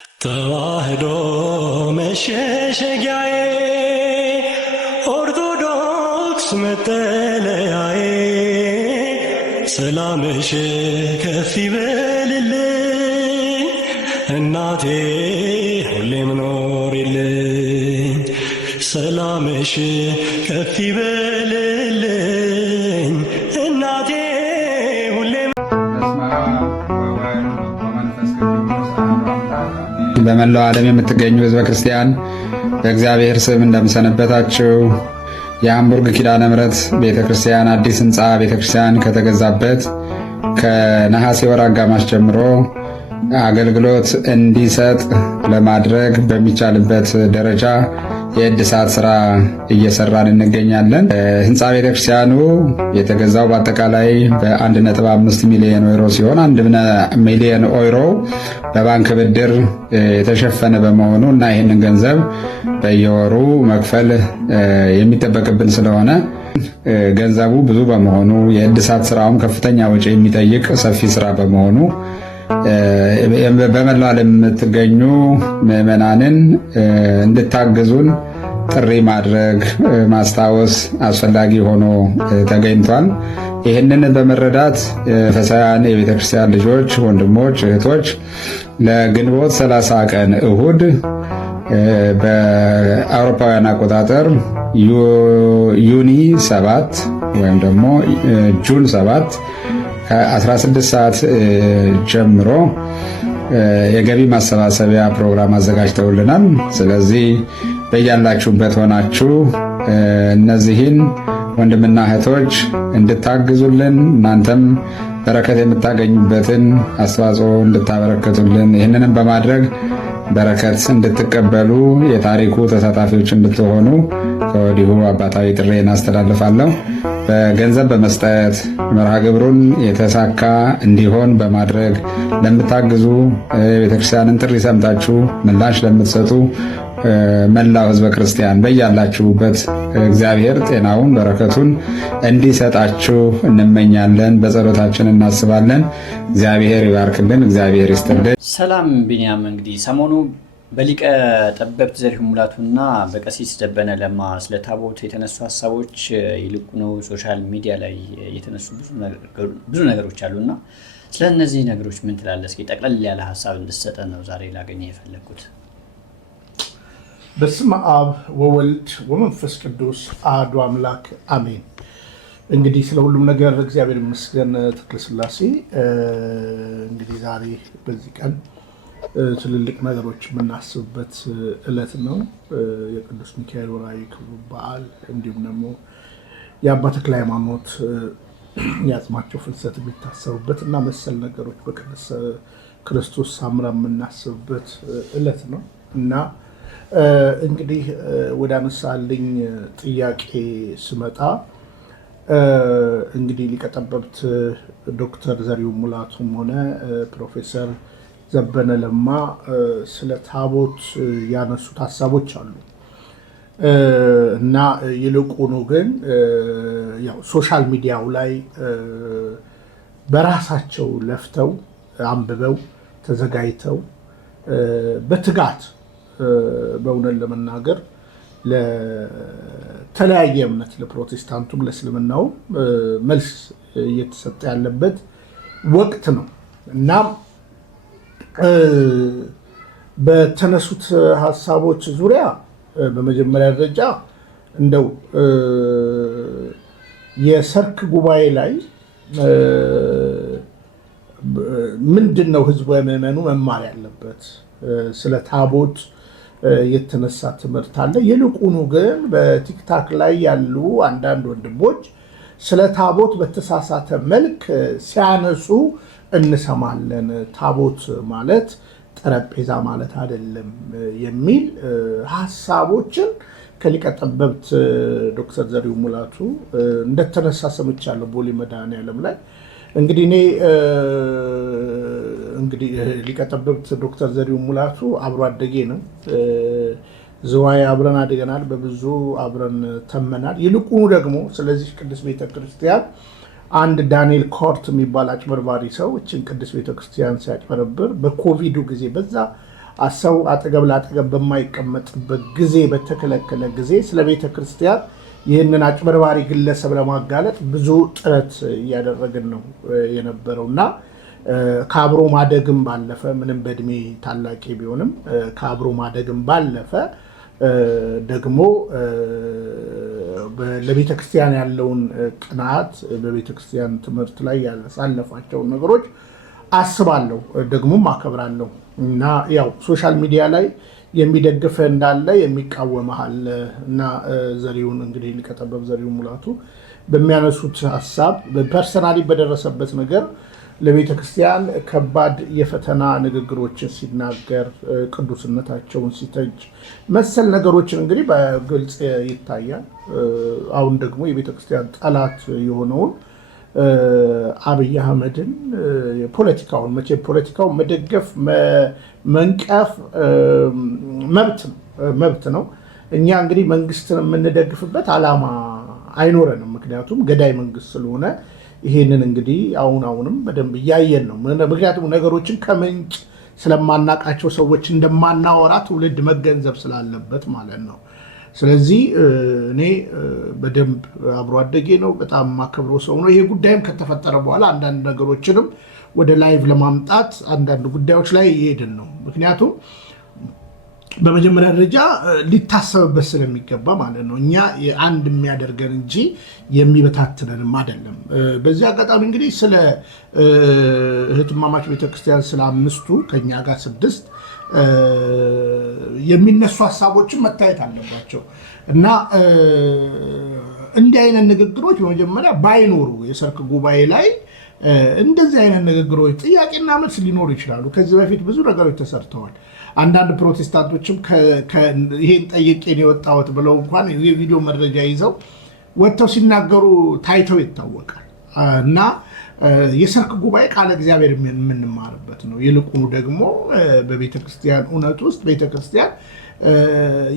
ተዋህዶ መሸሸጊያዬ ኦርቶዶክስ መጠለያዬ ሰላምሽ ከፍ ይበልልኝ እናቴ ሁሌም ኖሪልኝ ሰላምሽ ከፍ ይበልልኝ እናቴ ሁሌም በመላው ዓለም የምትገኙ ሕዝበ ክርስቲያን በእግዚአብሔር ስም እንደምሰነበታችሁ። የሃምቡርግ ኪዳነ ምሕረት ቤተክርስቲያን አዲስ ሕንፃ ቤተክርስቲያን ከተገዛበት ከነሐሴ ወር አጋማሽ ጀምሮ አገልግሎት እንዲሰጥ ለማድረግ በሚቻልበት ደረጃ የእድሳት ስራ እየሰራን እንገኛለን። ሕንፃ ቤተክርስቲያኑ የተገዛው በአጠቃላይ በ1.5 ሚሊዮን ዩሮ ሲሆን 1 ሚሊዮን ዩሮ በባንክ ብድር የተሸፈነ በመሆኑ እና ይህንን ገንዘብ በየወሩ መክፈል የሚጠበቅብን ስለሆነ ገንዘቡ ብዙ በመሆኑ የእድሳት ስራውም ከፍተኛ ወጪ የሚጠይቅ ሰፊ ስራ በመሆኑ በመላው ዓለም የምትገኙ ምዕመናንን እንድታግዙን ጥሪ ማድረግ ማስታወስ አስፈላጊ ሆኖ ተገኝቷል። ይህንን በመረዳት ፈሳያን የቤተ ክርስቲያን ልጆች፣ ወንድሞች፣ እህቶች ለግንቦት 30 ቀን እሁድ በአውሮፓውያን አቆጣጠር ዩኒ 7 ወይም ደግሞ ጁን 7 ከ16 ሰዓት ጀምሮ የገቢ ማሰባሰቢያ ፕሮግራም አዘጋጅተውልናል። ስለዚህ በያላችሁበት ሆናችሁ እነዚህን ወንድምና እህቶች እንድታግዙልን እናንተም በረከት የምታገኙበትን አስተዋጽኦ እንድታበረከቱልን ይህንንም በማድረግ በረከት እንድትቀበሉ የታሪኩ ተሳታፊዎች እንድትሆኑ ከወዲሁ አባታዊ ጥሬን አስተላልፋለሁ። በገንዘብ በመስጠት መርሃ ግብሩን የተሳካ እንዲሆን በማድረግ ለምታግዙ ቤተክርስቲያንን ጥሪ ሰምታችሁ ምላሽ ለምትሰጡ መላው ሕዝበ ክርስቲያን በያላችሁበት እግዚአብሔር ጤናውን በረከቱን እንዲሰጣችሁ እንመኛለን። በጸሎታችን እናስባለን። እግዚአብሔር ይባርክልን። እግዚአብሔር ይስጥልን። ሰላም ቢንያም፣ እንግዲህ ሰሞኑ በሊቀ ጠበብት ዘሪሁን ሙላቱና በቀሲስ ደበነ ለማ ስለ ታቦት የተነሱ ሀሳቦች ይልቁኑ ሶሻል ሚዲያ ላይ የተነሱ ብዙ ነገሮች አሉና ስለ እነዚህ ነገሮች ምን ትላለህ? እስኪ ጠቅለል ያለ ሀሳብ እንድትሰጠን ነው ዛሬ ላገኘ የፈለግኩት። በስመ አብ ወወልድ ወመንፈስ ቅዱስ አሐዱ አምላክ አሜን። እንግዲህ ስለ ሁሉም ነገር እግዚአብሔር ይመስገን። ተክለ ሥላሴ እንግዲህ ዛሬ በዚህ ቀን ትልልቅ ነገሮች የምናስብበት ዕለት ነው። የቅዱስ ሚካኤል ወርኃዊ ክብረ በዓል እንዲሁም ደግሞ የአባ ተክለ ሃይማኖት የአጽማቸው ፍልሰት የሚታሰቡበት እና መሰል ነገሮች በቅዱስ ክርስቶስ ሳምራ የምናስብበት ዕለት ነው እና እንግዲህ ወደ አነሳልኝ ጥያቄ ስመጣ እንግዲህ ሊቀ ጠበብት ዶክተር ዘሪሁን ሙላቱም ሆነ ፕሮፌሰር ዘበነ ለማ ስለ ታቦት ያነሱት ሀሳቦች አሉ እና ይልቁኑ ግን ያው ሶሻል ሚዲያው ላይ በራሳቸው ለፍተው አንብበው ተዘጋጅተው በትጋት በእውነት ለመናገር ለተለያየ እምነት ለፕሮቴስታንቱም ለእስልምናው መልስ እየተሰጠ ያለበት ወቅት ነው እና በተነሱት ሀሳቦች ዙሪያ በመጀመሪያ ደረጃ እንደው የሰርክ ጉባኤ ላይ ምንድን ነው ህዝበ ምዕመኑ መማር ያለበት? ስለ ታቦት የተነሳ ትምህርት አለ። ይልቁኑ ግን በቲክታክ ላይ ያሉ አንዳንድ ወንድሞች ስለ ታቦት በተሳሳተ መልክ ሲያነሱ እንሰማለን። ታቦት ማለት ጠረጴዛ ማለት አይደለም የሚል ሀሳቦችን ከሊቀ ጠበብት ዶክተር ዘሪሁን ሙላቱ እንደተነሳ ሰምቻለሁ ቦሌ መድኃኔዓለም ላይ። እንግዲህ እኔ ሊቀ ጠበብት ዶክተር ዘሪሁን ሙላቱ አብሮ አደጌ ነው። ዝዋይ አብረን አድገናል፣ በብዙ አብረን ተመናል። ይልቁኑ ደግሞ ስለዚህ ቅዱስ ቤተክርስቲያን አንድ ዳንኤል ኮርት የሚባል አጭበርባሪ ሰው እችን ቅዱስ ቤተክርስቲያን ሲያጭበረብር በኮቪዱ ጊዜ በዛ ሰው አጠገብ ለአጠገብ በማይቀመጥበት ጊዜ በተከለከለ ጊዜ ስለ ቤተ ክርስቲያን ይህንን አጭበርባሪ ግለሰብ ለማጋለጥ ብዙ ጥረት እያደረግን ነው የነበረው እና ከአብሮ ማደግም ባለፈ ምንም በእድሜ ታላቂ ቢሆንም ከአብሮ ማደግም ባለፈ ደግሞ ለቤተ ክርስቲያን ያለውን ቅናት በቤተ ክርስቲያን ትምህርት ላይ ያሳለፋቸውን ነገሮች አስባለሁ ደግሞም አከብራለሁ እና ያው ሶሻል ሚዲያ ላይ የሚደግፍ እንዳለ የሚቃወመሃል እና ዘሪሁን እንግዲህ ሊቀ ጠበብት ዘሪሁን ሙላቱ በሚያነሱት ሐሳብ በፐርሰናሊ በደረሰበት ነገር ለቤተ ክርስቲያን ከባድ የፈተና ንግግሮችን ሲናገር ቅዱስነታቸውን ሲተች መሰል ነገሮችን እንግዲህ በግልጽ ይታያል። አሁን ደግሞ የቤተ ክርስቲያን ጠላት የሆነውን አብይ አህመድን የፖለቲካውን ፖለቲካውን መደገፍ መንቀፍ መብት ነው። እኛ እንግዲህ መንግስትን የምንደግፍበት ዓላማ አይኖረንም። ምክንያቱም ገዳይ መንግስት ስለሆነ ይሄንን እንግዲህ አሁንም በደንብ እያየን ነው። ምክንያቱም ነገሮችን ከምንጭ ስለማናቃቸው ሰዎች እንደማናወራ ትውልድ መገንዘብ ስላለበት ማለት ነው። ስለዚህ እኔ በደንብ አብሮ አደጌ ነው፣ በጣም ማከብረው ሰው ነው። ይሄ ጉዳይም ከተፈጠረ በኋላ አንዳንድ ነገሮችንም ወደ ላይቭ ለማምጣት አንዳንድ ጉዳዮች ላይ እየሄድን ነው። ምክንያቱም በመጀመሪያ ደረጃ ሊታሰብበት ስለሚገባ ማለት ነው። እኛ አንድ የሚያደርገን እንጂ የሚበታትነንም አይደለም። በዚህ አጋጣሚ እንግዲህ ስለ እህትማማች ቤተክርስቲያን ስለ 5ቱ ከኛ ጋር 6 የሚነሱ ሀሳቦችን መታየት አለባቸው እና እንዲህ አይነት ንግግሮች በመጀመሪያ ባይኖሩ የሰርክ ጉባኤ ላይ እንደዚህ አይነት ንግግሮች ጥያቄና መልስ ሊኖሩ ይችላሉ። ከዚህ በፊት ብዙ ነገሮች ተሰርተዋል። አንዳንድ ፕሮቴስታንቶችም ይሄን ጠይቄን የወጣሁት ብለው እንኳን የቪዲዮ መረጃ ይዘው ወጥተው ሲናገሩ ታይተው ይታወቃል እና የሰርክ ጉባኤ ቃለ እግዚአብሔር የምንማርበት ነው። ይልቁኑ ደግሞ በቤተክርስቲያን እውነት ውስጥ ቤተክርስቲያን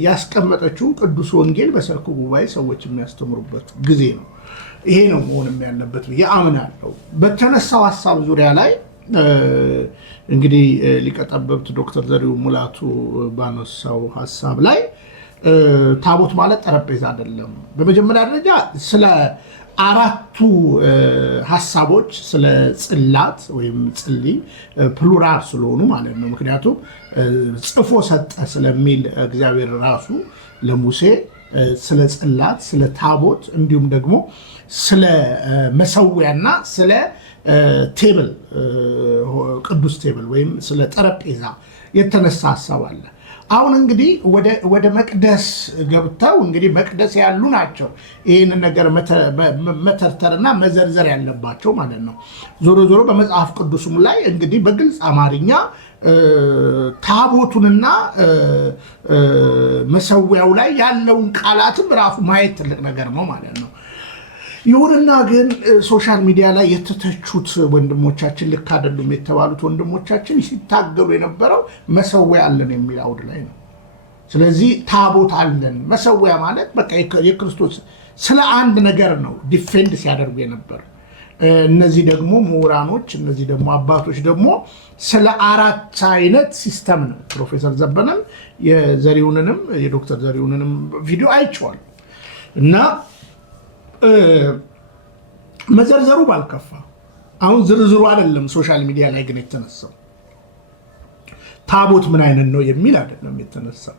ያስቀመጠችውን ቅዱስ ወንጌል በሰርክ ጉባኤ ሰዎች የሚያስተምሩበት ጊዜ ነው። ይሄ ነው መሆንም ያለበት ብዬ አምናለሁ። በተነሳው ሀሳብ ዙሪያ ላይ እንግዲህ ሊቀ ጠበብት ዶክተር ዘሪሁን ሙላቱ ባነሳው ሀሳብ ላይ ታቦት ማለት ጠረጴዛ አይደለም። በመጀመሪያ ደረጃ ስለ 4ቱ ሀሳቦች ስለ ጽላት ወይም ጽሊ ፕሉራል ስለሆኑ ማለት ነው። ምክንያቱም ጽፎ ሰጠ ስለሚል እግዚአብሔር ራሱ ለሙሴ ስለ ጽላት፣ ስለ ታቦት እንዲሁም ደግሞ ስለ መሰዊያና ስለ ቴብል ቅዱስ ቴብል ወይም ስለ ጠረጴዛ የተነሳ ሀሳብ አለ። አሁን እንግዲህ ወደ መቅደስ ገብተው እንግዲህ መቅደስ ያሉ ናቸው ይህንን ነገር መተርተርና መዘርዘር ያለባቸው ማለት ነው። ዞሮ ዞሮ በመጽሐፍ ቅዱስም ላይ እንግዲህ በግልጽ አማርኛ ታቦቱንና መሰዊያው ላይ ያለውን ቃላትም ራሱ ማየት ትልቅ ነገር ነው ማለት ነው። ይሁንና ግን ሶሻል ሚዲያ ላይ የተተቹት ወንድሞቻችን ልክ አይደሉም የተባሉት ወንድሞቻችን ሲታገሉ የነበረው መሰዊያ አለን የሚል አውድ ላይ ነው። ስለዚህ ታቦት አለን መሰዊያ ማለት በቃ የክርስቶስ ስለ አንድ ነገር ነው ዲፌንድ ሲያደርጉ የነበረ። እነዚህ ደግሞ ምሁራኖች፣ እነዚህ ደግሞ አባቶች ደግሞ ስለ 4 አይነት ሲስተም ነው። ፕሮፌሰር ዘበነም የዘሪሁንንም የዶክተር ዘሪሁንንም ቪዲዮ አይቼዋል እና መዘርዘሩ ባልከፋ አሁን ዝርዝሩ አይደለም ሶሻል ሚዲያ ላይ ግን የተነሳው ታቦት ምን አይነት ነው የሚል አይደለም የተነሳው።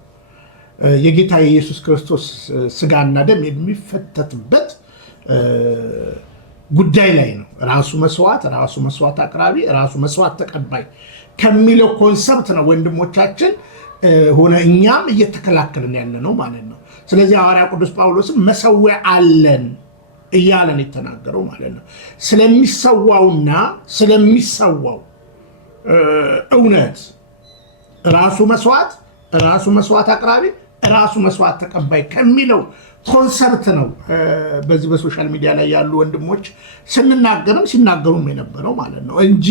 የጌታ የኢየሱስ ክርስቶስ ስጋና ደም የሚፈተትበት ጉዳይ ላይ ነው። ራሱ መስዋዕት አቅራቢ፣ ራሱ መስዋዕት ተቀባይ ከሚለው ኮንሰፕት ነው ወንድሞቻችን ሆነ እኛም እየተከላከልን ያለ ነው ማለት ነው። ስለዚህ ሐዋርያ ቅዱስ ጳውሎስም መሰዊያ አለን እያለን የተናገረው ማለት ነው። ስለሚሰዋውና ስለሚሰዋው እውነት ራሱ መስዋዕት አቅራቢ፣ ራሱ መስዋዕት ተቀባይ ከሚለው ኮንሰፕት ነው በዚህ በሶሻል ሚዲያ ላይ ያሉ ወንድሞች ስንናገርም ሲናገሩም የነበረው ማለት ነው እንጂ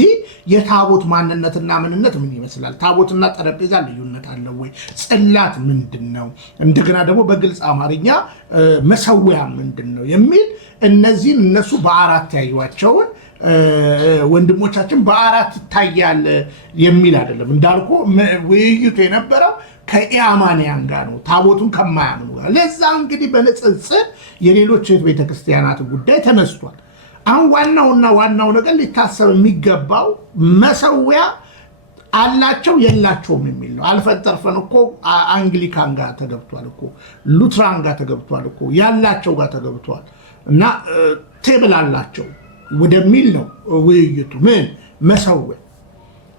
የታቦት ማንነትና ምንነት ምን ይመስላል፣ ታቦትና ጠረጴዛ ልዩነት አለው ወይ፣ ጽላት ምንድን ነው፣ እንደገና ደግሞ በግልጽ አማርኛ መሰዊያ ምንድን ነው የሚል እነዚህን እነሱ በ4 ያዩዋቸውን ወንድሞቻችን በአራት ይታያል የሚል አይደለም። እንዳልኩ ውይይቱ የነበረው ከኢአማንያን ጋር ነው፣ ታቦቱን ከማያምኑ ጋር። ለዛ እንግዲህ በንጽጽር የሌሎች ቤተክርስቲያናት ጉዳይ ተነስቷል። አሁን ዋናው ነገር ሊታሰብ የሚገባው መሰዊያ አላቸው የላቸውም የሚል ነው። አልፈጠርፈን እኮ አንግሊካን ጋር ተገብቷል እኮ፣ ሉትራን ጋር ተገብቷል እኮ፣ ያላቸው ጋር ተገብቷል እና ቴብል አላቸው ወደሚል ነው ውይይቱ። ምን መሰዊያ።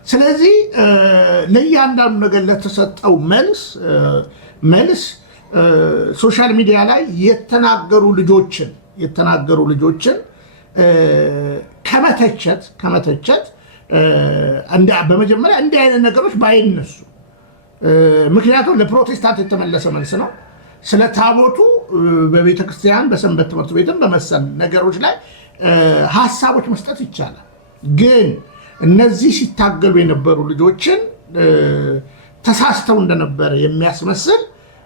ስለዚህ ለእያንዳንዱ ነገር ለተሰጠው መልስ ሶሻል ሚዲያ ላይ የተናገሩ ልጆችን ከመተቸት በመጀመሪያ እንዲህ አይነት ነገሮች ባይነሱ፣ ምክንያቱም ለፕሮቴስታንት የተመለሰ መልስ ነው። ስለ ታቦቱ በቤተክርስቲያን በሰንበት ትምህርት ቤትም በመሰል ነገሮች ላይ ሀሳቦች መስጠት ይቻላል። ግን እነዚህ ሲታገሉ የነበሩ ልጆችን ተሳስተው እንደነበረ የሚያስመስል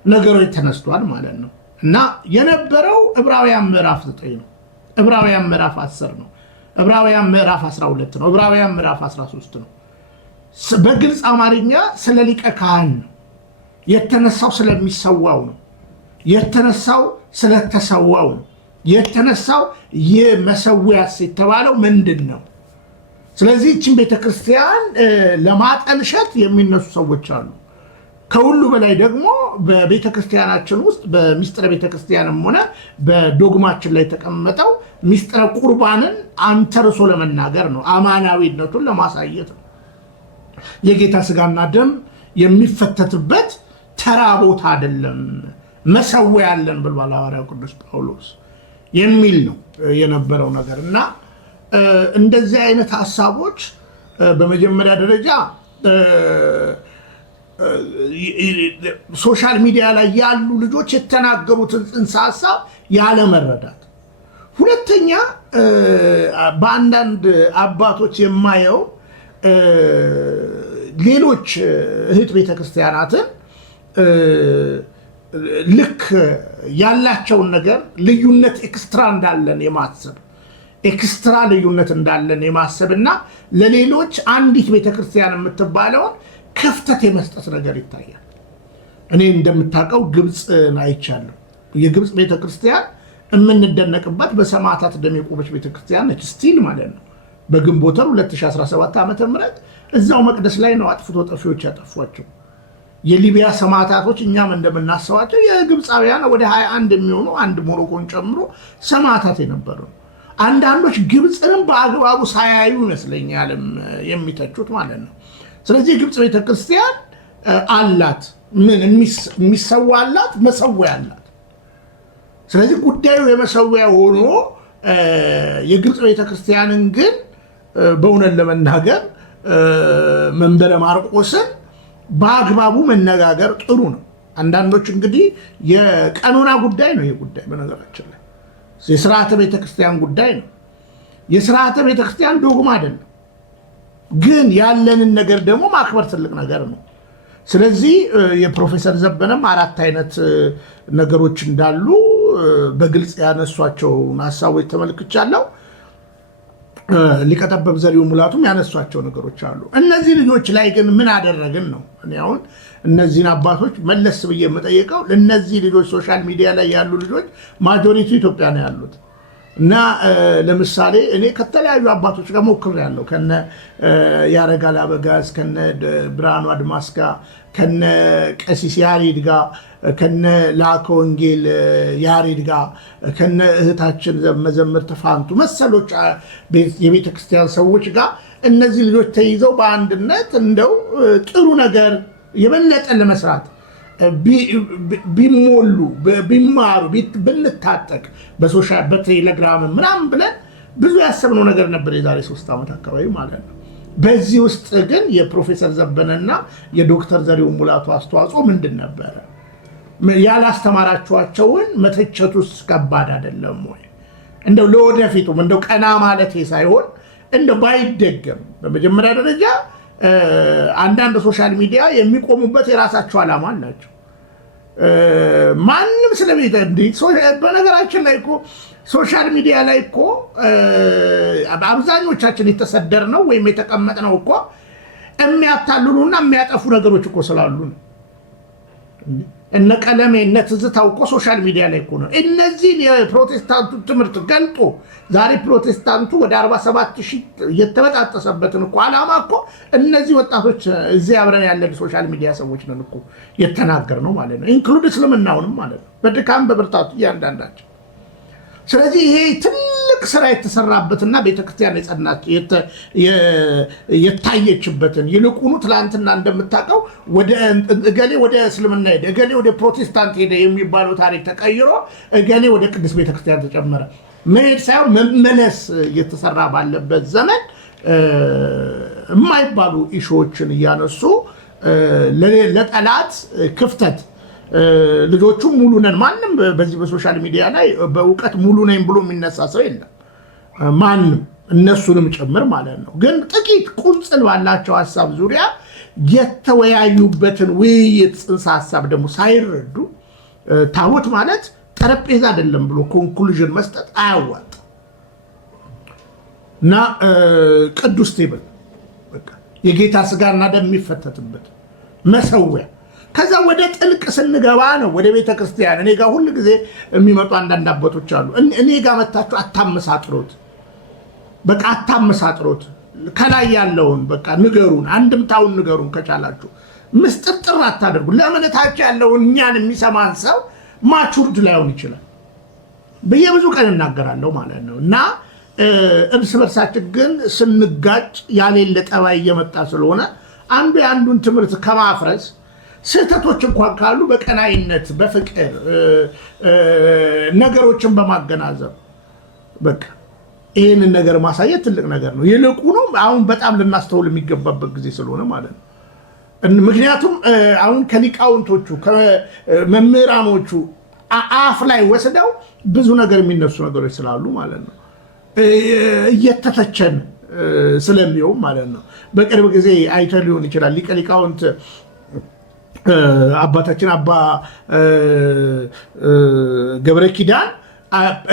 ነገሮች ተነስቷል ማለት ነው እና የነበረው ዕብራውያን ምዕራፍ 9 ነው፣ ዕብራውያን ምዕራፍ 10 ነው፣ ዕብራውያን ምዕራፍ 12 ነው፣ ዕብራውያን ምዕራፍ 13 ነው። በግልጽ አማርኛ ስለ ሊቀ ካህን ነው የተነሳው፣ ስለሚሰዋው ነው የተነሳው፣ ስለተሰዋው ነው የተነሳው። የመሰዊያስ የተባለው ምንድን ነው? ስለዚህ ይህችን ቤተክርስቲያን ለማጠልሸት የሚነሱ ሰዎች አሉ። ከሁሉ በላይ ደግሞ በቤተክርስቲያናችን ውስጥ በሚስጥረ ቤተክርስቲያንም ሆነ በዶግማችን ላይ የተቀመጠው ሚስጥረ ቁርባንን አንተርሶ ለመናገር ነው፣ አማናዊነቱን ለማሳየት ነው። የጌታ ስጋና ደም የሚፈተትበት ተራ ቦታ አይደለም፣ መሰዊያ ያለን ብሏል ሐዋርያው ቅዱስ ጳውሎስ የሚል ነው የነበረው ነገር እና እንደዚህ አይነት ሀሳቦች በመጀመሪያ ደረጃ ሶሻል ሚዲያ ላይ ያሉ ልጆች የተናገሩትን ጽንሰ ሀሳብ ያለመረዳት፣ ሁለተኛ በአንዳንድ አባቶች የማየው ሌሎች እህት ቤተክርስቲያናትን ልክ ያላቸውን ነገር ልዩነት ኤክስትራ እንዳለን የማሰብ እና ለሌሎች አንዲት ቤተክርስቲያን የምትባለውን ክፍተት የመስጠት ነገር ይታያል። እኔ እንደምታውቀው ግብፅን አይቻለሁ። የግብፅ ቤተክርስቲያን የምንደነቅበት በሰማዕታት ደም የቆመች ቤተክርስቲያን ነች፣ ስቲል ማለት ነው። በግንቦት 2017 ዓ.ም እዛው መቅደስ ላይ ነው አጥፍቶ ጠፊዎች ያጠፏቸው። የሊቢያ ሰማዕታቶች እኛም እንደምናስባቸው የግብፃውያን ወደ 21 የሚሆኑ አንድ ሞሮኮን ጨምሮ ሰማዕታት የነበሩ፣ አንዳንዶች ግብፅንም በአግባቡ ሳያዩ ይመስለኛል የሚተቹት ማለት ነው። ስለዚህ የግብፅ ቤተክርስቲያን አላት የሚሰዋላት መሰዊያ አላት። ስለዚህ ጉዳዩ የመሰዊያ ሆኖ የግብፅ ቤተክርስቲያንን ግን በእውነት ለመናገር መንበረ ማርቆስን በአግባቡ መነጋገር ጥሩ ነው። አንዳንዶች እንግዲህ የቀኖና ጉዳይ ነው። ይህ ጉዳይ በነገራችን ላይ የስርዓተ ቤተክርስቲያን ጉዳይ ነው። የስርዓተ ቤተክርስቲያን ዶግማ አይደለም፣ ግን ያለንን ነገር ደግሞ ማክበር ትልቅ ነገር ነው። ስለዚህ የፕሮፌሰር ዘበነም 4 አይነት ነገሮች እንዳሉ በግልጽ ያነሷቸውን ሀሳቦች ተመልክቻለሁ። ሊቀ ጠበብት ዘሪሁን ሙላቱም ያነሷቸው ነገሮች አሉ። እነዚህ ልጆች ላይ ግን ምን አደረግን ነው? እኔ አሁን እነዚህን አባቶች መለስ ብዬ የምጠይቀው ለእነዚህ ልጆች ሶሻል ሚዲያ ላይ ያሉ ልጆች ማጆሪቲ ኢትዮጵያ ነው ያሉት እና ለምሳሌ እኔ ከተለያዩ አባቶች ጋር ሞክሬያለሁ። ከነ ያረጋል አበጋዝ፣ ከነ ብርሃኑ አድማስ ጋር፣ ከነ ቀሲስ ያሬድ ጋር፣ ከነ ላከ ወንጌል ያሬድ ጋር፣ ከነ እህታችን መዘምር ተፋንቱ መሰሎች የቤተክርስቲያን ሰዎች ጋር እነዚህ ልጆች ተይዘው በአንድነት እንደው ጥሩ ነገር የበለጠ ለመስራት ቢሞሉ ቢማሩ ብንታጠቅ በቴሌግራም ምናምን ብለን ብዙ ያሰብነው ነገር ነበር የዛሬ 3 ዓመት አካባቢ ማለት ነው። በዚህ ውስጥ ግን የፕሮፌሰር ዘበነና የዶክተር ዘሪሁን ሙላቱ አስተዋጽኦ ምንድን ነበረ? ያላስተማራችኋቸውን መተቸት ውስጥ ከባድ አይደለም ወይ? እንደው ለወደፊቱም እንደው ቀና ማለት ሳይሆን እንደው ባይደገም በመጀመሪያ ደረጃ አንዳንድ ሶሻል ሚዲያ የሚቆሙበት የራሳቸው ዓላማ አላቸው። ማንም ስለቤተ በነገራችን ላይ እኮ ሶሻል ሚዲያ ላይ እኮ አብዛኞቻችን የተሰደርነው ወይም የተቀመጥነው እኮ የሚያታልሉና የሚያጠፉ ነገሮች እኮ ስላሉ ነው። እነ ቀለሜ እነ ትዝታው እኮ ሶሻል ሚዲያ ላይ እኮ ነው እነዚህን የፕሮቴስታንቱ ትምህርት ገልጦ ዛሬ ፕሮቴስታንቱ ወደ 47,000 የተበጣጠሰበትን እኮ ዓላማ እኮ እነዚህ ወጣቶች እዚህ አብረን ያለን ሶሻል ሚዲያ ሰዎች ነን እኮ የተናገርነው ማለት ነው። ኢንክሉድ እስልምናውንም ማለት ነው በድካም በብርታቱ እያንዳንዳቸው። ስለዚህ ይሄ ትልቅ ስራ የተሰራበትና ቤተክርስቲያን የጸናች የታየችበትን ይልቁኑ ትላንትና እንደምታውቀው ወደ እገሌ ወደ እስልምና ሄደ እገሌ ወደ ፕሮቴስታንት ሄደ የሚባለው ታሪክ ተቀይሮ እገሌ ወደ ቅዱስ ቤተክርስቲያን ተጨመረ መሄድ ሳይሆን መመለስ እየተሰራ ባለበት ዘመን የማይባሉ ኢሹዎችን እያነሱ ለጠላት ክፍተት ልጆቹም ሙሉ ነን ማንም በዚህ በሶሻል ሚዲያ ላይ በእውቀት ሙሉ ነኝ ብሎ የሚነሳ ሰው የለም ማንም እነሱንም ጭምር ማለት ነው። ግን ጥቂት ቁንጽል ባላቸው ሐሳብ ዙሪያ የተወያዩበትን ውይይት ጽንሰ ሐሳብ ደግሞ ሳይረዱ ታቦት ማለት ጠረጴዛ አይደለም ብሎ ኮንክሉዥን መስጠት አያዋጥ እና ቅዱስ ቴብል በቃ የጌታ ስጋና ደም የሚፈተትበት መሰዊያ ከዛ ወደ ጥልቅ ስንገባ ነው ወደ ቤተክርስቲያን እኔ ጋር ሁሉ ጊዜ የሚመጡ አንዳንድ አባቶች አሉ እኔ ጋር መጣችሁ አታመሳጥሩት በቃ አታመሳጥሩት ከላይ ያለውን በቃ ንገሩን አንድምታውን ንገሩን ከቻላችሁ ምስጥጥር አታደርጉ ለእምነታችሁ ያለውን እኛን የሚሰማን ሰው ማቹርድ ላይሆን ይችላል በየብዙ ቀን እናገራለሁ ማለት ነው እና እርስ በርሳችን ግን ስንጋጭ ያሌለ ጠባይ እየመጣ ስለሆነ አንዱ የአንዱን ትምህርት ከማፍረስ ስህተቶች እንኳን ካሉ በቀናይነት በፍቅር ነገሮችን በማገናዘብ በቃ ይሄንን ነገር ማሳየት ትልቅ ነገር ነው ይልቁኑ አሁን በጣም ልናስተውል የሚገባበት ጊዜ ስለሆነ ማለት ነው። ምክንያቱም አሁን ከሊቃውንቶቹ ከመምህራኖቹ አፍ ላይ ወስደው ብዙ ነገር የሚነሱ ነገሮች ስላሉ ማለት ነው እየተተቸን ስለሚሆን ማለት ነው። በቅርብ ጊዜ አይተህ ሊሆን ይችላል ሊቀ ሊቃውንት አባታችን አባ ገብረ ኪዳን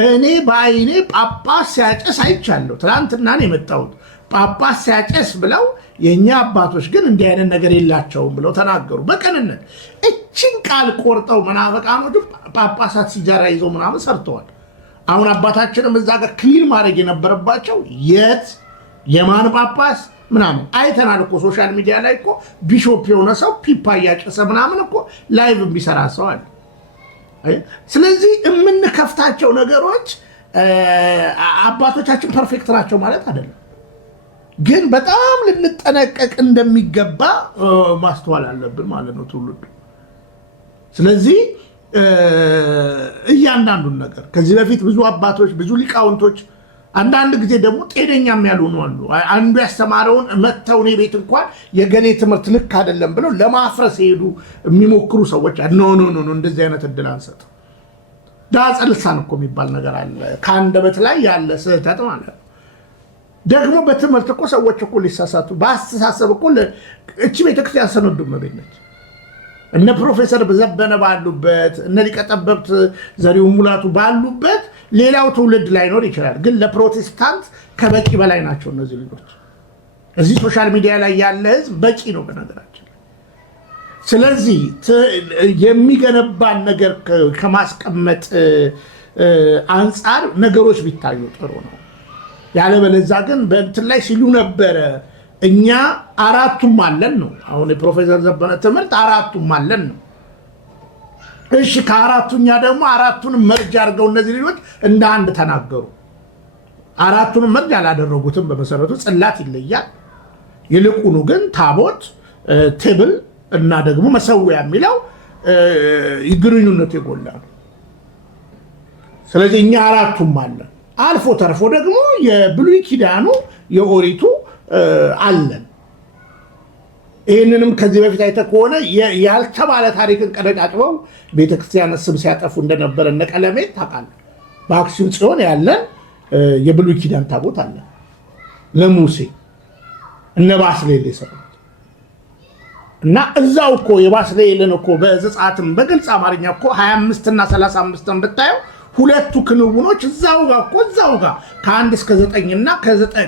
እኔ በአይኔ ጳጳስ ሲያጨስ አይቻለሁ ትናንትና ነው የመጣሁት ጳጳስ ሲያጨስ ብለው የኛ አባቶች ግን እንዲህ አይነት ነገር የላቸውም ብለው ተናገሩ በቀንነት እቺን ቃል ቆርጠው መናፍቃኖች ጳጳሳት ሲጃራ ይዘው ምናምን ሰርተዋል። አሁን አባታችንም እዛ ጋር ክሊር ማድረግ የነበረባቸው የት የማን ጳጳስ ምናምን አይተናል እኮ ሶሻል ሚዲያ ላይ እኮ ቢሾፕ የሆነ ሰው ፒፓ ያጨሰ ምናምን እኮ ላይቭ ቢሰራ ሰው አለ። ስለዚህ የምንከፍታቸው ነገሮች አባቶቻችን ፐርፌክት ናቸው ማለት አይደለም ግን በጣም ልንጠነቀቅ እንደሚገባ ማስተዋል አለብን ማለት ነው ትውልዱ። ስለዚህ እያንዳንዱን ነገር ከዚህ በፊት ብዙ አባቶች ብዙ ሊቃውንቶች አንዳንድ ጊዜ ደግሞ ጤነኛም ያልሆኑ አሉ አንዱ ያስተማረውን መተው እኔ ቤት እንኳን የገሌ ትምህርት ልክ አይደለም ብለው ለማፍረስ ሄዱ የሚሞክሩ ሰዎች ኖ እንደዚህ አይነት እድል አንሰጥ ዳጸ ልሳን እኮ የሚባል ነገር አለ ከአንደበት ላይ ያለ ስህተት ማለት ነው። ደግሞ በትምህርት እኮ ሰዎች እኮ ሊሳሳቱ በአስተሳሰብ እኮ እቺ ቤተክርስቲያን ሰነዱ መቤት ነች እነ ፕሮፌሰር ዘበነ ባሉበት እነ ሊቀ ጠበብት ዘሪሁን ሙላቱ ባሉበት ሌላው ትውልድ ላይኖር ይችላል ግን ለፕሮቴስታንት ከበቂ በላይ ናቸው እነዚህ ልጆች። እዚህ ሶሻል ሚዲያ ላይ ያለ ህዝብ በቂ ነው በነገራችን። ስለዚህ የሚገነባን ነገር ከማስቀመጥ አንጻር ነገሮች ቢታዩ ጥሩ ነው። ያለበለዚያ ግን በእንትን ላይ ሲሉ ነበረ እኛ አራቱም አለን ነው። አሁን የፕሮፌሰር ዘበነ ትምህርት አራቱም አለን ነው። እሺ ከአራቱኛ ደግሞ አራቱን መርጅ አድርገው እነዚህ ልጆች እንደ አንድ ተናገሩ። አራቱን መርጅ አላደረጉትም። በመሰረቱ ጽላት ይለያል። ይልቁኑ ግን ታቦት ቴብል እና ደግሞ መሰዊያ የሚለው ግንኙነት የጎላ ነው። ስለዚህ እኛ አራቱም አለን። አልፎ ተርፎ ደግሞ የብሉይ ኪዳኑ የኦሪቱ አለን። ይህንንም ከዚህ በፊት አይተህ ከሆነ ያልተባለ ታሪክን ቀነጫጭበው ቤተክርስቲያን ስም ሲያጠፉ እንደነበረ እነ ቀለሜት ታውቃለህ። በአክሱም ጽዮን ያለን የብሉይ ኪዳን ታቦት አለን ለሙሴ እነ ባስልኤል የሰሩት እና እዛው እኮ የባስልኤልን እኮ በዘጸአትም በግልጽ አማርኛ እኮ 25 እና 35 ብታየው ሁለቱ ክንውኖች እዛው ጋር ከ1 እስከ 9 እና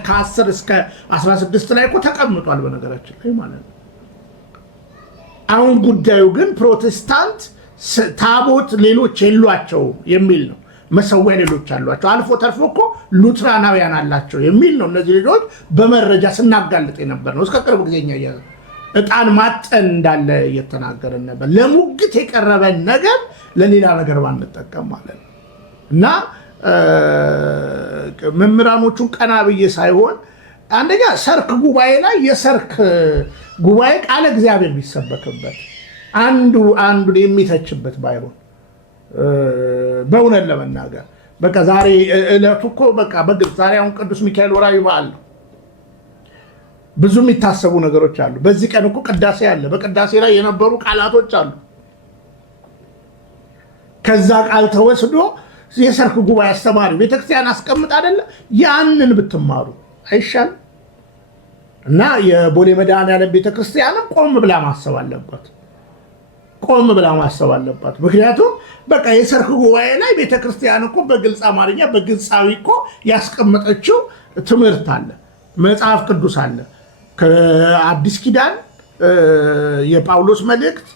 ከ10 እስከ 16 ላይ እኮ ተቀምጧል በነገራችን ላይ ማለት ነው። አሁን ጉዳዩ ግን ፕሮቴስታንት ታቦት ሌሎች የሏቸው የሚል ነው። መሰዊያ ሌሎች አሏቸው፣ አልፎ ተርፎ እኮ ሉትራናውያን አላቸው የሚል ነው። እነዚህ ልጆች በመረጃ ስናጋልጥ የነበር ነው። እስከ ቅርብ ጊዜኛ ዕጣን ማጠን እንዳለ እየተናገረን ነበር። ለሙግት የቀረበን ነገር ለሌላ ነገር ባንጠቀም ማለት ነው። እና መምህራኖቹን ቀና ብዬ ሳይሆን አንደኛ ሰርክ ጉባኤ ላይ የሰርክ ጉባኤ ቃለ እግዚአብሔር ቢሰበክበት አንዱ የሚተችበት ባይሆን በእውነት ለመናገር በቃ ዛሬ ዕለቱ እኮ በቃ በግልጽ ዛሬ አሁን ቅዱስ ሚካኤል ወራዊ በዓል ነው። ብዙ የሚታሰቡ ነገሮች አሉ። በዚህ ቀን እኮ ቅዳሴ አለ። በቅዳሴ ላይ የነበሩ ቃላቶች አሉ። ከዛ ቃል ተወስዶ የሰርክ ጉባኤ አስተማሪ ቤተክርስቲያን አስቀምጥ አይደለ? ያንን ብትማሩ አይሻል? እና የቦሌ መድኃኔዓለም ቤተክርስቲያንም ቆም ብላ ማሰብ አለባት። ምክንያቱም በቃ የሰርክ ጉባኤ ላይ ቤተክርስቲያን እኮ በግልጽ አማርኛ በግልጻዊ እኮ ያስቀመጠችው ትምህርት አለ፣ መጽሐፍ ቅዱስ አለ። ከአዲስ ኪዳን የጳውሎስ መልእክት፣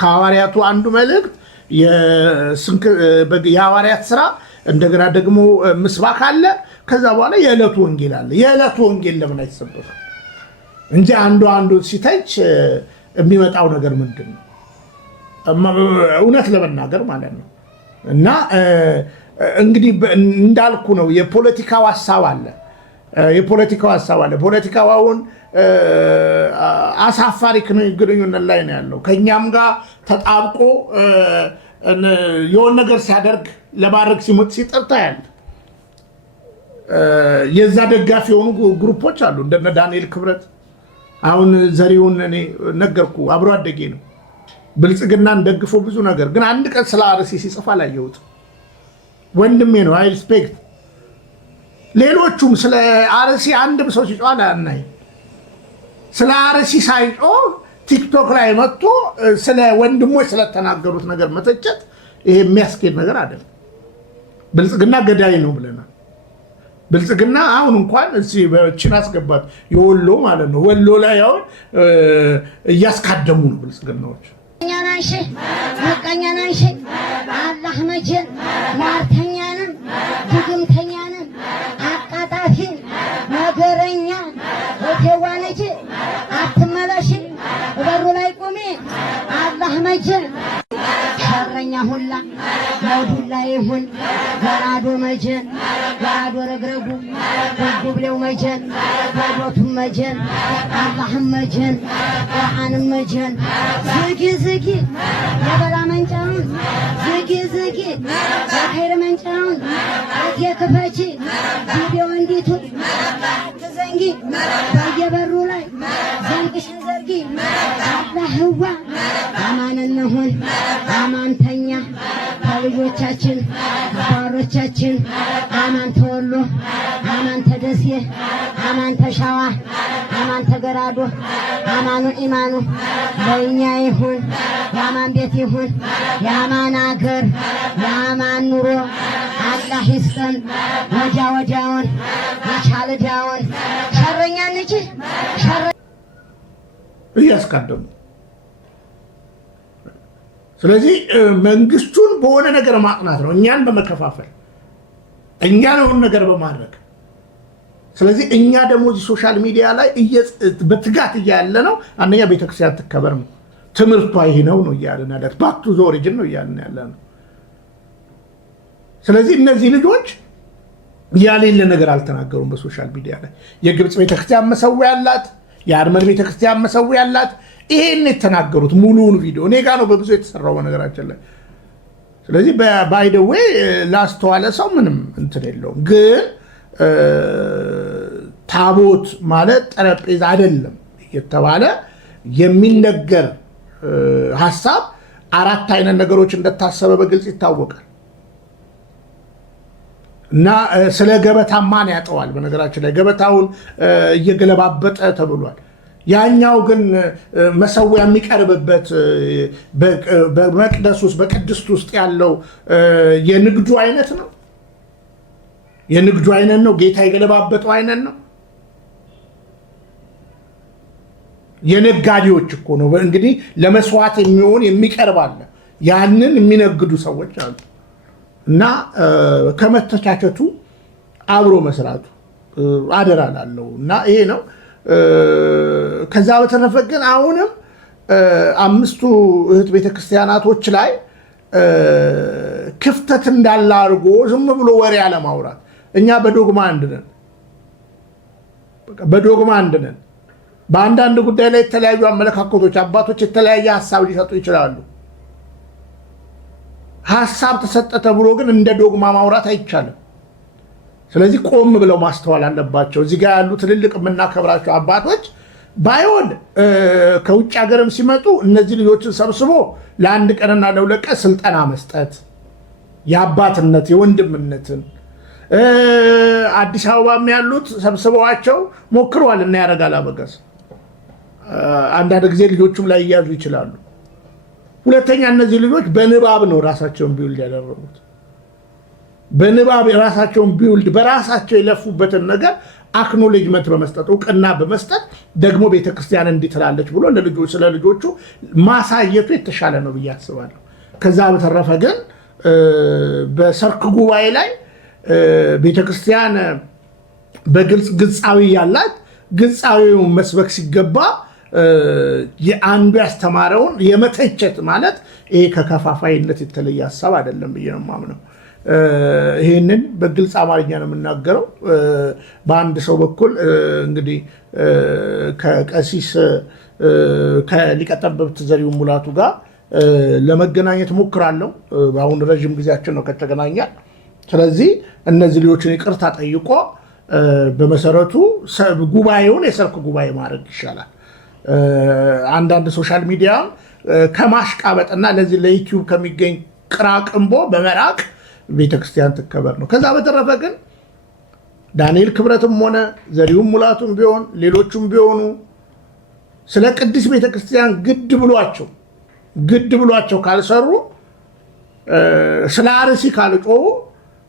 ከሐዋርያቱ አንዱ መልእክት፣ የሐዋርያት ስራ፣ እንደገና ደግሞ ምስባክ አለ። ከዛ በኋላ የዕለቱ ወንጌል አለ። የዕለቱ ወንጌል ለምን አይሰበክም እንጂ አንዱ ሲተች የሚመጣው ነገር ምንድን ነው? እውነት ለመናገር ማለት ነው። እና እንግዲህ እንዳልኩ ነው፣ የፖለቲካው ሀሳብ አለ። ፖለቲካውን አሳፋሪ ግንኙነት ላይ ነው ያለው። ከኛም ጋር ተጣብቆ የሆነ ነገር ሲያደርግ ለማድረግ ሲጠርታ ያለ የዛ ደጋፊ የሆኑ ግሩፖች አሉ። እንደነ ዳንኤል ክብረት፣ አሁን ዘሪሁን እኔ ነገርኩ አብሮ አደጌ ነው። ብልጽግናን ደግፎ ብዙ ነገር ግን አንድ ቀን ስለ አርሲ ሲጽፍ አላየሁትም። ወንድሜ ነው፣ አይ ሪስፔክት። ሌሎቹም ስለ አርሲ አንድም ሰው ሲጮህ አናይ። ስለ አርሲ ሳይጮህ ቲክቶክ ላይ መጥቶ ስለ ወንድሞች ስለተናገሩት ነገር መተቸት ይሄ የሚያስኬድ ነገር አይደለም። ብልጽግና ገዳይ ነው ብለናል። ብልጽግና አሁን እንኳን እዚህ በቺን አስገባት የወሎ ማለት ነው። ወሎ ላይ አሁን እያስካደሙ ነው ብልጽግናዎች። መቀኛናንሽ አላህ መጀን ማርተኛንም ድግምተኛንም አቃጣፊ ነገረኛ ወቴዋነች አትመለሽ በሩ ላይ ቁሚ አላህ መጀን ሸረኛ ሁላ ለዱላ ይሁን ገራዶ መጀን ገራዶ ረግረጉ ጉብሌው መጀን በዶቱም መጀን አላህም መጀን ቁርአንም መጀን ዝጊ የበላ መንጫውን ዝጊ የኸይር መንጫውን እየክፈቺ ቪዲዮ እንዲቱ ትዘንጊ በየበሩ ላይ ዘንግሽን ዘርጊ አላህዋ አማን እንሁን አማንተኛ ከልጆቻችን ባሮቻችን አማን ተወሎ አማን ተደሴ አማን ተሻዋ አማን ተገራዶ አማኑ ኢማኑ ለእኛ ይሁን የአማን ቤት ይሁን የአማን አገር የአማን ኑሮ አላህ ይስጠን። ወዲያውን የቻልዳውን ሸረኛ እንጂ እያስቀደሙ ስለዚህ መንግስቱን በሆነ ነገር ማቅናት ነው፣ እኛን በመከፋፈል እኛን የሆነ ነገር በማድረግ። ስለዚህ እኛ ደግሞ እዚህ ሶሻል ሚዲያ ላይ በትጋት እያለ ነው። አንደኛ ቤተክርስቲያን ትከበር ነው፣ ትምህርቷ ይሄ ነው እያልን ያለ ባክ ቱ ዘ ኦሪጂን ነው እያልን ያለ ነው። ስለዚህ እነዚህ ልጆች ያሌለ ነገር አልተናገሩም በሶሻል ሚዲያ ላይ። የግብፅ ቤተክርስቲያን መሰዊያ ያላት፣ የአርመን ቤተክርስቲያን መሰዊያ ያላት፣ ይሄን የተናገሩት ሙሉውን ቪዲዮ እኔ ጋር ነው በብዙ የተሰራው በነገራችን ላይ። ስለዚህ ባይ ዘ ዌይ ላስተዋለ ሰው ምንም እንትን የለውም። ግን ታቦት ማለት ጠረጴዛ አይደለም የተባለ የሚነገር ሐሳብ አራት አይነት ነገሮች እንደታሰበ በግልጽ ይታወቃል። እና ስለ ገበታ ማን ያጠዋል? በነገራችን ላይ ገበታውን እየገለባበጠ ተብሏል። ያኛው ግን መሰዊያ የሚቀርብበት በመቅደስ ውስጥ በቅድስት ውስጥ ያለው የንግዱ አይነት ነው። የንግዱ አይነት ነው። ጌታ የገለባበጠው አይነት ነው። የነጋዴዎች እኮ ነው እንግዲህ ለመስዋዕት የሚሆን የሚቀርብ አለ። ያንን የሚነግዱ ሰዎች አሉ እና ከመተቻቸቱ አብሮ መስራቱ አደራ ላለው እና ይሄ ነው። ከዛ በተረፈ ግን አሁንም አምስቱ እህት ቤተክርስቲያናቶች ላይ ክፍተት እንዳለ አድርጎ ዝም ብሎ ወሬ አለማውራት። እኛ በዶግማ አንድ ነን፣ በዶግማ አንድ ነን። በአንዳንድ ጉዳይ ላይ የተለያዩ አመለካከቶች አባቶች የተለያየ ሀሳብ ሊሰጡ ይችላሉ። ሀሳብ ተሰጠ ተብሎ ግን እንደ ዶግማ ማውራት አይቻልም። ስለዚህ ቆም ብለው ማስተዋል አለባቸው። እዚህ ጋር ያሉ ትልልቅ የምናከብራቸው አባቶች ባይሆን ከውጭ ሀገርም ሲመጡ እነዚህ ልጆችን ሰብስቦ ለአንድ ቀንና ለሁለት ቀን ስልጠና መስጠት የአባትነት የወንድምነትን አዲስ አበባም ያሉት ሰብስበዋቸው ሞክረዋል እና ያደርጋል አበጋዝ አንዳንድ ጊዜ ልጆቹም ላይ እያዙ ይችላሉ። ሁለተኛ እነዚህ ልጆች በንባብ ነው ራሳቸውን ቢውልድ ያደረጉት። በንባብ የራሳቸውን ቢውልድ በራሳቸው የለፉበትን ነገር አክኖሌጅመንት በመስጠት እውቅና በመስጠት ደግሞ ቤተክርስቲያን እንዲትላለች ብሎ ስለ ልጆቹ ማሳየቱ የተሻለ ነው ብዬ አስባለሁ። ከዛ በተረፈ ግን በሰርክ ጉባኤ ላይ ቤተክርስቲያን በግልጽ ግልጻዊ ያላት ግልጻዊውን መስበክ ሲገባ የአንዱ ያስተማረውን የመተቸት ማለት ይሄ ከከፋፋይነት የተለየ ሀሳብ አይደለም ብዬ ነው የማምነው። ይሄንን በግልጽ አማርኛ ነው የምናገረው። በአንድ ሰው በኩል እንግዲህ ከቀሲስ ከሊቀ ጠበብት ዘሪሁን ሙላቱ ጋር ለመገናኘት ሞክራለሁ። አሁን ረዥም ጊዜያችን ነው ከተገናኘን። ስለዚህ እነዚህ ልጆችን ይቅርታ ጠይቆ በመሰረቱ ጉባኤውን የሰርክ ጉባኤ ማድረግ ይሻላል። አንዳንድ ሶሻል ሚዲያ ከማሽቃበጥና ለዚህ ለዩቲዩብ ከሚገኝ ቅራቅንቦ በመራቅ ቤተክርስቲያን ትከበር ነው። ከዛ በተረፈ ግን ዳንኤል ክብረትም ሆነ ዘሪሁን ሙላቱም ቢሆን ሌሎቹም ቢሆኑ ስለ ቅድስት ቤተክርስቲያን ግድ ብሏቸው ካልሰሩ ስለ አርሲ ካልጮሁ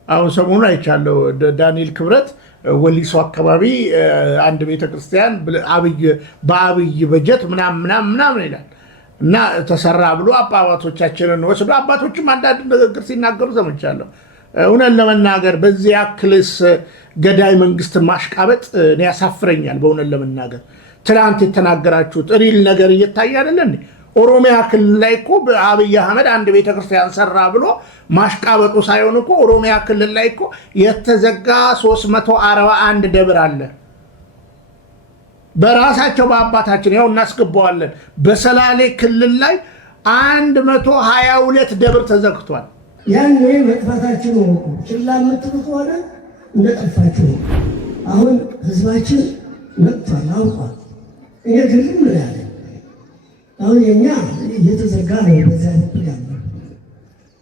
አሁን ሰሞኑን አይቻለሁ ዳንኤል ክብረት ወሊሶ አካባቢ አንድ ቤተክርስቲያን በአብይ በጀት ምናምን ይላል እና ተሰራ ብሎ አባቶቻችንን ወስዶ አባቶችም አንዳንድ ንግግር ሲናገሩ ሰምቻለሁ። እውነት ለመናገር በዚህ ያክልስ ገዳይ መንግስትን ማሽቃበጥ እኔ ያሳፍረኛል። በእውነት ለመናገር ትናንት የተናገራችሁት ሪል ነገር እየታየ አይደለ እንዴ? ኦሮሚያ ክልል ላይ እኮ አብይ አህመድ አንድ ቤተክርስቲያን ሰራ ብሎ ማሽቃበጡ ሳይሆን እኮ ኦሮሚያ ክልል ላይ እኮ የተዘጋ 341 ደብር አለ። በራሳቸው በአባታችን ያው እናስገባዋለን። በሰላሌ ክልል ላይ 122 ደብር ተዘግቷል። ያን መጥፋታችን ነው። ችላ የምትሉ ከሆነ እንደጠፋችሁ ነው። አሁን ህዝባችን መጥቷል፣ አውቋል። እኔ ግልም ነው ያለ አሁን የኛ እየተዘጋ ነው። በዚያ በኩል ያለ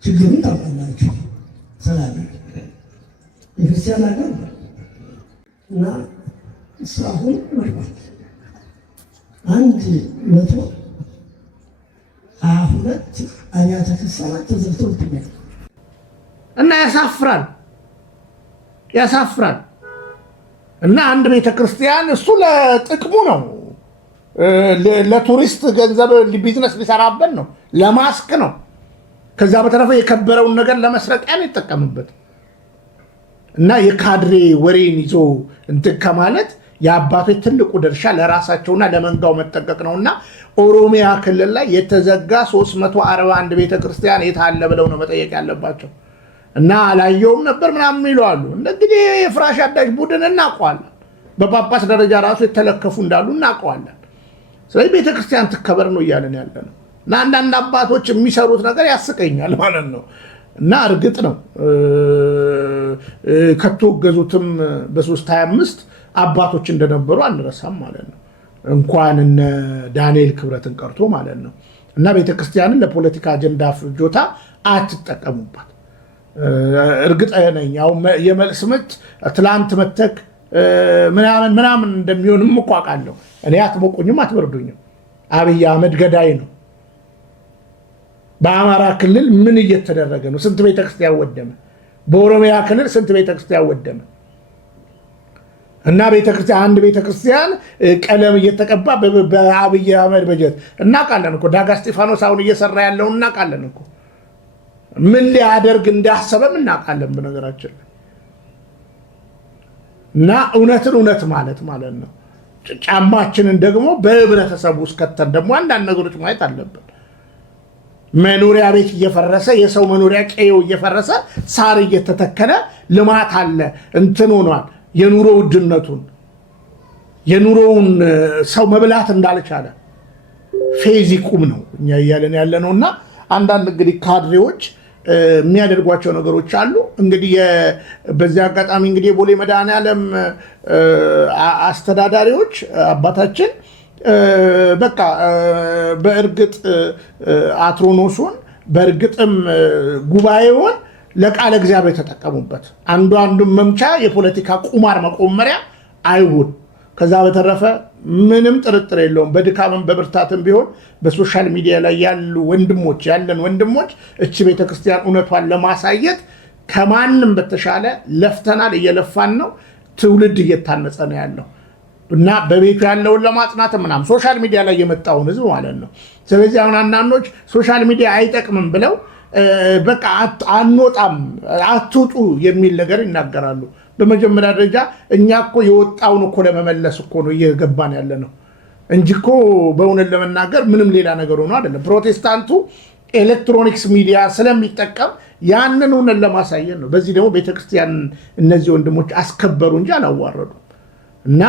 ችግሩን ታውቃላችሁ። ሰላሌ የክርስቲያን ሀገር እና እሱ አሁን መርባት 122 አብያተ ክርስቲያናት ተዘግተው ይገኛል እና ያሳፍራል። እና አንድ ቤተክርስቲያን እሱ ለጥቅሙ ነው፣ ለቱሪስት ገንዘብ ቢዝነስ ሊሰራበት ነው፣ ለማስክ ነው። ከዛ በተረፈ የከበረውን ነገር ለመስረቂያ ነው ይጠቀምበት እና የካድሬ ወሬን ይዞ እንትን ከማለት የአባቶች ትልቁ ድርሻ ለራሳቸውና ለመንጋው መጠቀቅ ነውና ኦሮሚያ ክልል ላይ የተዘጋ 341 ቤተክርስቲያን የት አለ ብለው ነው መጠየቅ ያለባቸው። እና አላየውም ነበር ምናምን ይለዋሉ። እንግዲህ የፍራሽ አዳሽ ቡድን እናውቀዋለን። በጳጳስ ደረጃ ራሱ የተለከፉ እንዳሉ እናውቀዋለን። ስለዚህ ቤተክርስቲያን ትከበር ነው እያለን ያለ ነው። እና አንዳንድ አባቶች የሚሰሩት ነገር ያስቀኛል ማለት ነው። እና እርግጥ ነው ከተወገዙትም በ325 አባቶች እንደነበሩ አንረሳም ማለት ነው። እንኳን እነ ዳንኤል ክብረትን ቀርቶ ማለት ነው። እና ቤተክርስቲያንን ለፖለቲካ አጀንዳ ፍጆታ አትጠቀሙባት። እርግጥ ነኝ ያው የመልስ ምት ትላንት መተክ ምናምን እንደሚሆንም እኮ አውቃለሁ። እኔ አትሞቁኝም አትበርዱኝም። አብይ አህመድ ገዳይ ነው። በአማራ ክልል ምን እየተደረገ ነው? ስንት ቤተክርስቲያን ወደመ? በኦሮሚያ ክልል ስንት ቤተክርስቲያን ወደመ? እና አንድ ቤተክርስቲያን ቀለም እየተቀባ በአብይ አህመድ በጀት እናውቃለን እኮ። ዳጋ እስጢፋኖስ አሁን እየሰራ ያለው እናውቃለን እኮ። ምን ሊያደርግ እንዳሰበም እናውቃለን በነገራችን ላይ። እና እውነትን እውነት ማለት ነው። ጫማችንን ደግሞ በህብረተሰቡ ውስጥ ከተን ደግሞ አንዳንድ ነገሮች ማየት አለብን። መኖሪያ ቤት እየፈረሰ የሰው መኖሪያ ቀየው እየፈረሰ ሳር እየተተከለ ልማት አለ እንትን ሆኗል። የኑሮ ውድነቱን የኑሮውን ሰው መብላት እንዳልቻለ ፌዝ ይቁም ነው እኛ እያለን ያለ ነው። እና አንዳንድ እንግዲህ ካድሬዎች የሚያደርጓቸው ነገሮች አሉ። እንግዲህ በዚህ አጋጣሚ እንግዲህ የቦሌ መድኃኔዓለም አስተዳዳሪዎች አባታችን በቃ በእርግጥ አትሮኖሱን በእርግጥም ጉባኤውን ለቃለ እግዚአብሔር ተጠቀሙበት። አንዱን መምቻ የፖለቲካ ቁማር መቆመሪያ አይሁን። ከዛ በተረፈ ምንም ጥርጥር የለውም በድካምም በብርታትም ቢሆን በሶሻል ሚዲያ ላይ ያለን ወንድሞች እቺ ቤተክርስቲያን እውነቷን ለማሳየት ከማንም በተሻለ ለፍተናል፣ እየለፋን ነው። ትውልድ እየታነጸ ነው ያለው እና በቤቱ ያለውን ለማጽናት ምናምን ሶሻል ሚዲያ ላይ የመጣውን ህዝብ ማለት ነው። ስለዚህ አሁን አንዳንዶች ሶሻል ሚዲያ አይጠቅምም ብለው በቃ አንወጣም አትውጡ የሚል ነገር ይናገራሉ። በመጀመሪያ ደረጃ እኛ እኮ የወጣውን እኮ ለመመለስ እኮ ነው እየገባን ያለ ነው እንጂ እኮ በእውነት ለመናገር ምንም ሌላ ነገር ሆኖ አይደለም። ፕሮቴስታንቱ ኤሌክትሮኒክስ ሚዲያ ስለሚጠቀም ያንን እውነት ለማሳየት ነው። በዚህ ደግሞ ቤተክርስቲያን እነዚህ ወንድሞች አስከበሩ እንጂ አላዋረዱ እና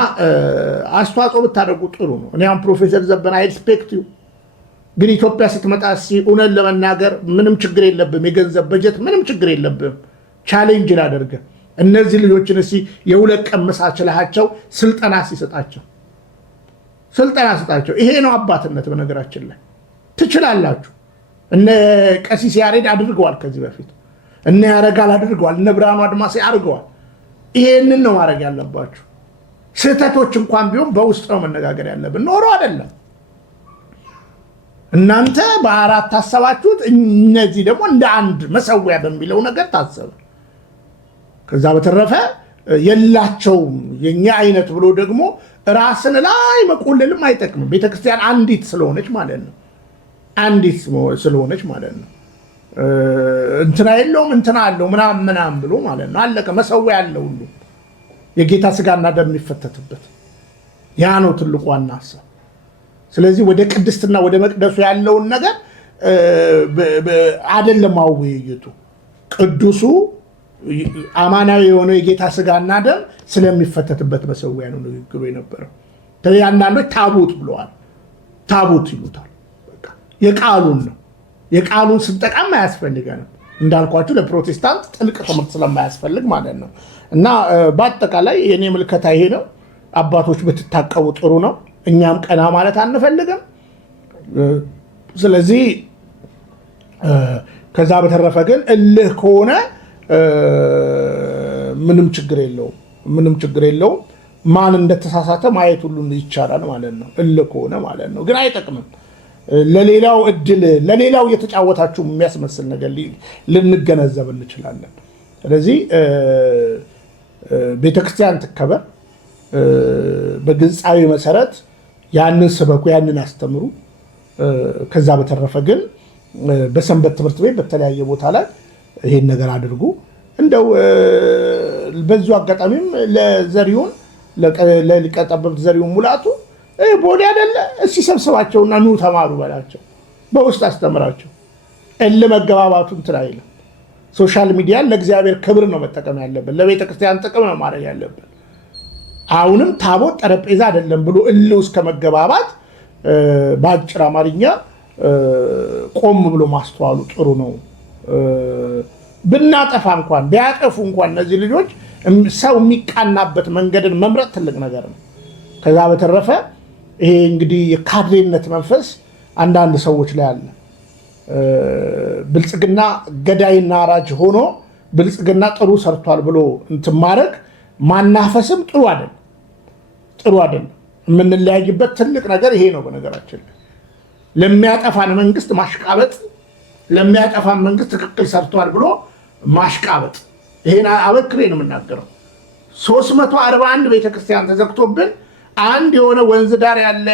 አስተዋጽኦ ብታደርጉ ጥሩ ነው። እኔ አሁን ፕሮፌሰር ዘበነ አይ ሪስፔክት ዩ፣ ግን ኢትዮጵያ ስትመጣ እውነት ለመናገር ምንም ችግር የለብም፣ የገንዘብ በጀት ምንም ችግር የለብም። ቻሌንጅ ላደርገ እነዚህ ልጆችን የሁለት ቀን ምሳ ችላቸው ስልጠና ስጣቸው። ይሄ ነው አባትነት። በነገራችን ላይ ትችላላችሁ። እነ ቀሲስ ያሬድ አድርገዋል፣ ከዚህ በፊት እነ ያረጋል አድርገዋል፣ እነ ብርሃኑ አድማሴ አድርገዋል። ይሄንን ነው ማድረግ ያለባችሁ። ስህተቶች እንኳን ቢሆን በውስጥ ነው መነጋገር ያለብን፣ ኖሮ አይደለም። እናንተ በአራት ታሰባችሁት፣ እነዚህ ደግሞ እንደ አንድ መሰዊያ በሚለው ነገር ታሰበ። ከዛ በተረፈ የላቸውም የኛ አይነት ብሎ ደግሞ ራስን ላይ መቆለልም አይጠቅምም። ቤተክርስቲያን አንዲት ስለሆነች ማለት ነው። አንዲት ስለሆነች ማለት ነው። እንትና የለውም እንትና አለው ምናምን ብሎ ማለት ነው። አለቀ። መሰዊያ ያለው ሁሉ የጌታ ስጋና ደም የሚፈተትበት ያ ነው ትልቁ ዋና ሀሳብ። ስለዚህ ወደ ቅድስትና ወደ መቅደሱ ያለውን ነገር አይደለም ውይይቱ። ቅዱሱ አማናዊ የሆነው የጌታ ስጋና ደም ስለሚፈተትበት መሰዊያ ነው ንግግሩ የነበረው። አንዳንዶች ታቦት ብለዋል። ታቦት ይሉታል። የቃሉን ነው። የቃሉን ስንጠቃም አያስፈልገንም። እንዳልኳችሁ ለፕሮቴስታንት ጥልቅ ትምህርት ስለማያስፈልግ ማለት ነው። እና በአጠቃላይ የኔ ምልከታ ይሄ ነው። አባቶች ብትታቀቡ ጥሩ ነው። እኛም ቀና ማለት አንፈልግም። ስለዚህ ከዛ በተረፈ ግን እልህ ከሆነ ምንም ችግር የለውም። ማን እንደተሳሳተ ማየት ሁሉ ይቻላል ማለት ነው። እልህ ከሆነ ማለት ነው። ግን አይጠቅምም። ለሌላው እድል ለሌላው እየተጫወታችሁ የሚያስመስል ነገር ልንገነዘብ እንችላለን። ስለዚህ ቤተክርስቲያን ትከበር፣ በግልጻዊ መሰረት ያንን ስበኩ፣ ያንን አስተምሩ። ከዛ በተረፈ ግን በሰንበት ትምህርት ቤት በተለያየ ቦታ ላይ ይሄን ነገር አድርጉ። እንደው በዚሁ አጋጣሚም ለዘሪሁን ለሊቀ ጠበብት ዘሪሁን ሙላቱ ቦዲ አይደለ እስኪ ሰብስባቸውና ኑ ተማሩ በላቸው፣ በውስጥ አስተምራቸው። መገባባቱን ትላይለ ሶሻል ሚዲያን ለእግዚአብሔር ክብር ነው መጠቀም ያለብን፣ ለቤተ ክርስቲያን ጥቅም ነው ማድረግ ያለብን። አሁንም ታቦት ጠረጴዛ አይደለም ብሎ ውስጥ ከመገባባት በአጭር አማርኛ ቆም ብሎ ማስተዋሉ ጥሩ ነው። ብናጠፋ እንኳን ቢያጠፉ እንኳን እነዚህ ልጆች ሰው የሚቃናበት መንገድን መምረጥ ትልቅ ነገር ነው። ከዛ በተረፈ ይሄ እንግዲህ የካድሬነት መንፈስ አንዳንድ ሰዎች ላይ አለ። ብልጽግና ገዳይና አራጅ ሆኖ ብልጽግና ጥሩ ሰርቷል ብሎ እንትን ማድረግ ማናፈስም ጥሩ አይደለም። የምንለያይበት ትልቅ ነገር ይሄ ነው። በነገራችን ለሚያጠፋን መንግስት ማሽቃበጥ፣ ለሚያጠፋን መንግስት ትክክል ሰርቷል ብሎ ማሽቃበጥ፣ ይሄን አበክሬ ነው የምናገረው። 341 ቤተክርስቲያን ተዘግቶብን አንድ የሆነ ወንዝ ዳር ያለ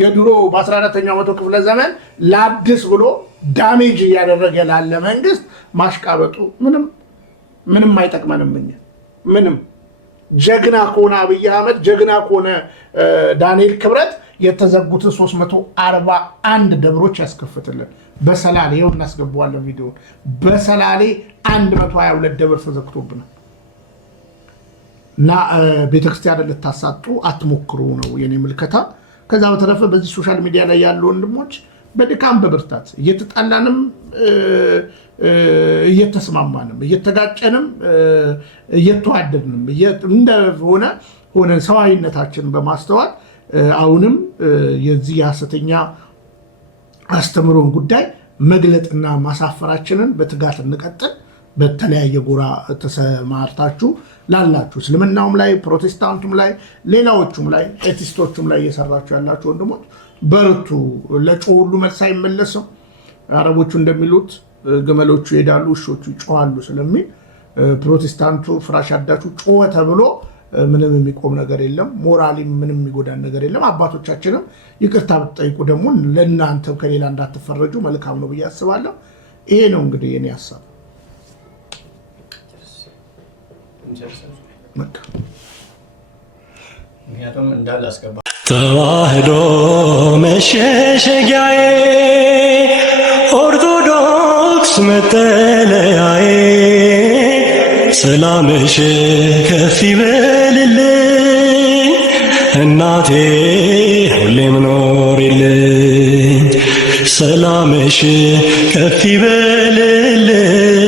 የድሮ በ14ኛው መቶ ክፍለ ዘመን ላድስ ብሎ ዳሜጅ እያደረገ ላለ መንግስት ማሽቃበጡ ምንም አይጠቅመንም። ምንም ጀግና ከሆነ አብይ አህመድ፣ ጀግና ከሆነ ዳንኤል ክብረት የተዘጉትን 341 ደብሮች ያስከፍትልን። በሰላሌ ይኸው እናስገባዋለን ቪዲዮ። በሰላሌ 122 ደብር ተዘግቶብናል። እና ቤተክርስቲያን ልታሳጡ አትሞክሩ ነው የኔ ምልከታ። ከዛ በተረፈ በዚህ ሶሻል ሚዲያ ላይ ያሉ ወንድሞች በድካም በብርታት እየተጣላንም እየተስማማንም እየተጋጨንም እየተዋደድንም እንደሆነ ሆነን ሰዋዊነታችን በማስተዋል አሁንም የዚህ የሐሰተኛ አስተምሮን ጉዳይ መግለጥና ማሳፈራችንን በትጋት እንቀጥል። በተለያየ ጎራ ተሰማርታችሁ ላላችሁ እስልምናውም ላይ ፕሮቴስታንቱም ላይ ሌላዎቹም ላይ ኤቲስቶቹም ላይ እየሰራችሁ ያላችሁ ወንድሞች በርቱ። ለጮህ ሁሉ መልስ አይመለስም። አረቦቹ እንደሚሉት ግመሎቹ ይሄዳሉ ውሾቹ ይጮሃሉ ስለሚል ፕሮቴስታንቱ ፍራሽ አዳቹ ጮኸ ተብሎ ምንም የሚቆም ነገር የለም። ሞራሊም ምንም የሚጎዳን ነገር የለም። አባቶቻችንም ይቅርታ ብትጠይቁ ደግሞ ለእናንተ ከሌላ እንዳትፈረጁ መልካም ነው ብዬ አስባለሁ። ይሄ ነው እንግዲህ የኔ ሀሳብ። ተዋህዶ መሸሸጊያዬ ኦርቶዶክስ መጠለያዬ ሰላምሽ ከፍ ይበልልኝ እናቴ ሁሌም ኖሪልኝ ሰላምሽ ከፍ ይበልልኝ